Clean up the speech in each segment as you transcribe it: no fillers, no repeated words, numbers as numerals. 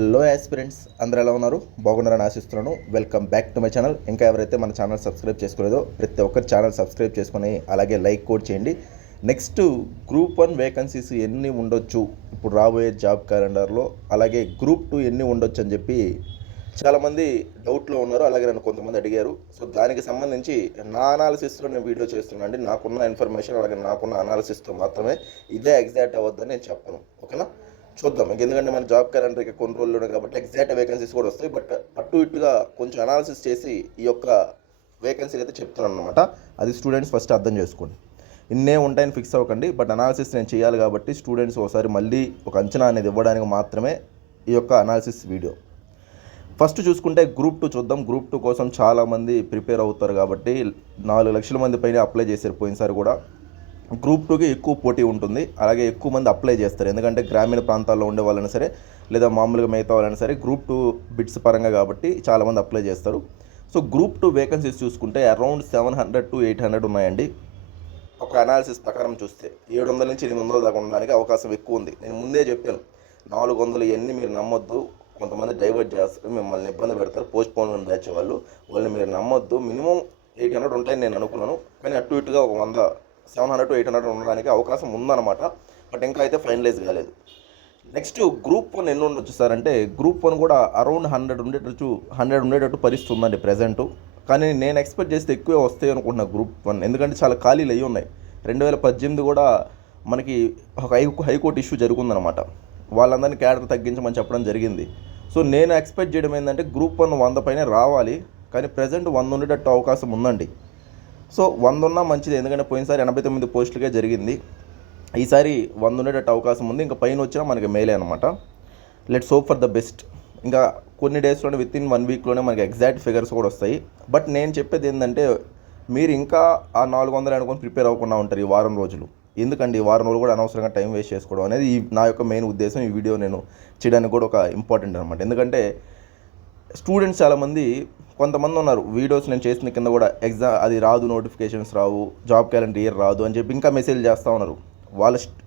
Hello aspirants, అందరూ ఎలా ఉన్నారు? బాగున్నారని ఆశిస్తున్నాను. Welcome back to my channel. ఇంకా ఎవరైతే మన ఛానల్ సబ్స్క్రైబ్ చేసుకోలేదో ప్రతి ఒక్కరు ఛానల్ సబ్స్క్రైబ్ చేసుకొని అలాగే లైక్ కూడా చేయండి. నెక్స్ట్ గ్రూప్ 1 వేకెన్సీస్ ఎన్ని ఉండొచ్చు ఇప్పుడు రాబోయే జాబ్ క్యాలెండర్లో, అలాగే గ్రూప్ 2 ఎన్ని ఉండొచ్చు అని చెప్పి చాలామంది డౌట్లో ఉన్నారు. అలాగే నన్ను కొంతమంది అడిగారు. సో దానికి సంబంధించి నా అనాలిసిస్లో నేను వీడియో చేస్తున్నాను అండి. నాకున్న ఇన్ఫర్మేషన్ అలాగే నాకున్న అనాలిసిస్తో మాత్రమే ఇదే ఎగ్జాక్ట్ అవ్వద్దని నేను చెప్పను. ఓకేనా? చూద్దాం. ఎందుకంటే మన జాబ్ క్యాలెండర్కి కొన్ని రోజులు ఉన్నాయి కాబట్టి ఎగ్జాక్ట్ వేకెన్సీస్ కూడా వస్తాయి. బట్ అటు ఇటుగా కొంచెం అనాలిసిస్ చేసి ఈ యొక్క వేకెన్సీలు అయితే చెప్తున్నాను అనమాట. అది స్టూడెంట్స్ ఫస్ట్ అర్థం చేసుకోండి. ఇన్నే ఉంటాయని ఫిక్స్ అవ్వకండి. బట్ అనాలిసిస్ నేను చేయాలి కాబట్టి స్టూడెంట్స్ ఒకసారి మళ్ళీ ఒక అంచనా అనేది ఇవ్వడానికి మాత్రమే ఈ యొక్క అనాలిసిస్ వీడియో. ఫస్ట్ చూసుకుంటే గ్రూప్ 2 చూద్దాం. గ్రూప్ 2 కోసం చాలామంది ప్రిపేర్ అవుతారు కాబట్టి 4 లక్షల మంది పైన అప్లై చేశారు పోయినసారి కూడా. గ్రూప్ 2కి ఎక్కువ పోటీ ఉంటుంది. అలాగే ఎక్కువ మంది అప్లై చేస్తారు. ఎందుకంటే గ్రామీణ ప్రాంతాల్లో ఉండే వాళ్ళైనా సరే లేదా మామూలుగా మిగతా వాళ్ళైనా సరే గ్రూప్ 2 బిట్స్ పరంగా కాబట్టి చాలామంది అప్లై చేస్తారు. సో గ్రూప్ 2 వేకెన్సీస్ చూసుకుంటే అరౌండ్ 700 to 800 ఉన్నాయండి. ఒక అనాలిసిస్ ప్రకారం చూస్తే 700 నుంచి 800 దాకా ఉండడానికి అవకాశం ఎక్కువ ఉంది. నేను ముందే చెప్పాను, 400 ఎన్ని మీరు నమ్మొద్దు. కొంతమంది డైవర్ట్ చేస్తారు, మిమ్మల్ని ఇబ్బంది పెడతారు. పోస్ట్ పోన్ బ్యాచ్ వాళ్ళని మీరు నమ్మొద్దు. మినిమం 800 ఉంటాయని నేను అనుకున్నాను. కానీ అటు ఇటుగా ఒక 700 to 800 ఉండడానికి అవకాశం ఉందన్నమాట. బట్ ఇంకా అయితే ఫైనలైజ్ కాలేదు. నెక్స్ట్ గ్రూప్ 1 ఎన్ని ఉండొచ్చు సార్ అంటే, గ్రూప్ 1 కూడా అరౌండ్ 100 ఉండేటట్టు పరిస్థితి ఉందండి ప్రజెంటు. కానీ నేను ఎక్స్పెక్ట్ చేస్తే ఎక్కువే వస్తాయి అనుకుంటున్నా గ్రూప్ 1. ఎందుకంటే చాలా ఖాళీలు అయ్యి ఉన్నాయి. 2018 కూడా మనకి ఒక హైకోర్టు ఇష్యూ జరుగుతుందన్నమాట. వాళ్ళందరినీ క్యాడర్ తగ్గించమని చెప్పడం జరిగింది. సో నేను ఎక్స్పెక్ట్ చేయడం ఏంటంటే గ్రూప్ 1 100 పైన రావాలి. కానీ ప్రజెంట్ 100 ఉండేటట్టు అవకాశం ఉందండి. సో 100 ఉన్నా మంచిది. ఎందుకంటే పోయినసారి 89 పోస్టులకే జరిగింది. ఈసారి 100 ఉండేటట్టు అవకాశం ఉంది. ఇంకా పైన వచ్చినా మనకి మేలే అనమాట. Let's hope for the best. ఇంకా కొన్ని డేస్లోనే వితిన్ 1 వీక్లోనే మనకి ఎగ్జాక్ట్ ఫిగర్స్ కూడా వస్తాయి. బట్ నేను చెప్పేది ఏంటంటే, మీరు ఇంకా ఆ 400 అనుకొని ప్రిపేర్ అవ్వకుండా ఉంటారు ఈ వారం రోజులు. ఎందుకండి ఈ వారం రోజులు కూడా అనవసరంగా టైం వేస్ట్ చేసుకోవడం అనేది నా యొక్క మెయిన్ ఉద్దేశం. ఈ వీడియో నేను చేయడానికి కూడా ఒక ఇంపార్టెంట్ అనమాట. ఎందుకంటే స్టూడెంట్స్ చాలామంది కొంతమంది ఉన్నారు, వీడియోస్ నేను చేసిన కింద కూడా అది రాదు, నోటిఫికేషన్స్ రావు, జాబ్ క్యాలెండర్ ఇయర్ రాదు అని చెప్పి ఇంకా మెసేజ్ చేస్తూ ఉన్నారు.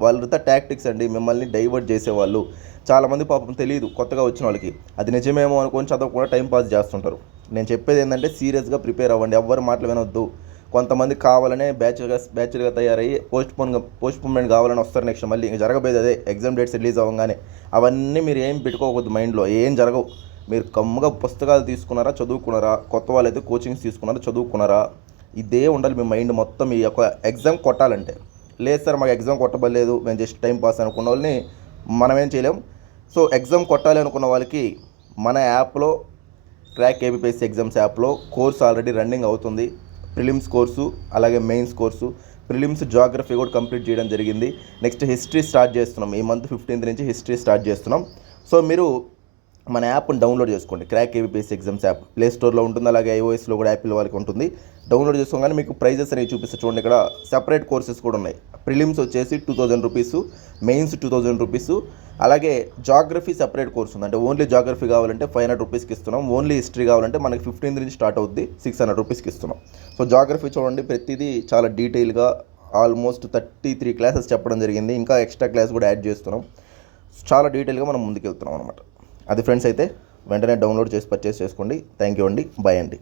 వాళ్ళంతా టాక్టిక్స్ అండి, మిమ్మల్ని డైవర్ట్ చేసేవాళ్ళు. చాలామంది పాపం తెలియదు కొత్తగా వచ్చిన వాళ్ళకి. అది నిజమేమో అనుకొని చదవకుండా టైం పాస్ చేస్తుంటారు. నేను చెప్పేది ఏంటంటే సీరియస్గా ప్రిపేర్ అవ్వండి. ఎవ్వరు మాటలు వినొద్దు. కొంతమంది కావాలనే బ్యాచ్గా తయారయ్యి పోస్ట్పోన్మెంట్ కావాలని వస్తారు. నెక్స్ట్ మళ్ళీ ఇంకా జరగబోయేది అదే. ఎగ్జామ్ డేట్స్ రిలీజ్ అవ్వగానే అవన్నీ మీరు ఏం పెట్టుకోకూడదు మైండ్లో. ఏం జరగవు. మీరు కమ్ముగా పుస్తకాలు తీసుకున్నారా, చదువుకున్నారా, కొత్త వాళ్ళైతే కోచింగ్స్ తీసుకున్నారా, చదువుకున్నారా, ఇదే ఉండాలి మీ మైండ్ మొత్తం. ఈ యొక్క ఎగ్జామ్ కొట్టాలంటే. లేదు సార్ మాకు ఎగ్జామ్ కొట్టబడలేదు, మేము జస్ట్ టైం పాస్ అనుకున్న వాళ్ళని మనం ఏం చేయలేం. సో ఎగ్జామ్ కొట్టాలి అనుకున్న వాళ్ళకి మన యాప్లో క్రాక్ ఏబిపిఎస్సి ఎగ్జామ్స్ యాప్లో కోర్స్ ఆల్రెడీ రన్నింగ్ అవుతుంది. ప్రిలిమ్స్ కోర్సు అలాగే మెయిన్స్ కోర్సు. ప్రిలిమ్స్ జాగ్రఫీ కూడా కంప్లీట్ చేయడం జరిగింది. నెక్స్ట్ హిస్టరీ స్టార్ట్ చేస్తున్నాం. ఈ మంత్ 15th నుంచి హిస్టరీ స్టార్ట్ చేస్తున్నాం. సో మీరు మన యాప్ని డౌన్లోడ్ చేసుకోండి. Crack ABPSC exams app play స్టోర్లో ఉంటుంది. అలాగే ఐఓఎస్లో కూడా యాపిల్ వాళ్ళకి ఉంటుంది. డౌన్లోడ్ చేసుకోగానే మీకు ప్రైజెస్ అనేవి చూపిస్తే చూడండి. ఇక్కడ సెపరేట్ కోర్సెస్ కూడా ఉన్నాయి. ప్రిలిమ్స్ వచ్చేసి 2000 రూపీస్, మెయిన్స్ 2000 రూపీస్, అలాగే జాగ్రఫీ సెపరేట్ కోర్స్ ఉంది. అంటే ఓన్లీ జాగ్రఫీ కావాలంటే 500 రూపీస్కి ఇస్తున్నాం. ఓన్లీ హిస్టరీ కావాలంటే మనకి 15th నుంచి స్టార్ట్ అవుద్ది, 600 రూపీస్కి ఇస్తున్నాం. సో జాగ్రఫీ చూడండి, ప్రతిదీ చాలా డీటెయిల్గా ఆల్మోస్ట్ 33 క్లాసెస్ చెప్పడం జరిగింది. ఇంకా ఎక్స్ట్రా క్లాస్ కూడా యాడ్ చేస్తున్నాం. చాలా డీటెయిల్గా మనం ముందుకు వెళ్తున్నాం అనమాట. అది ఫ్రెండ్స్, అయితే వెంటనే డౌన్లోడ్ చేసి పర్చేస్ చేసుకోండి. థ్యాంక్ యూ అండి. బాయ్ అండి.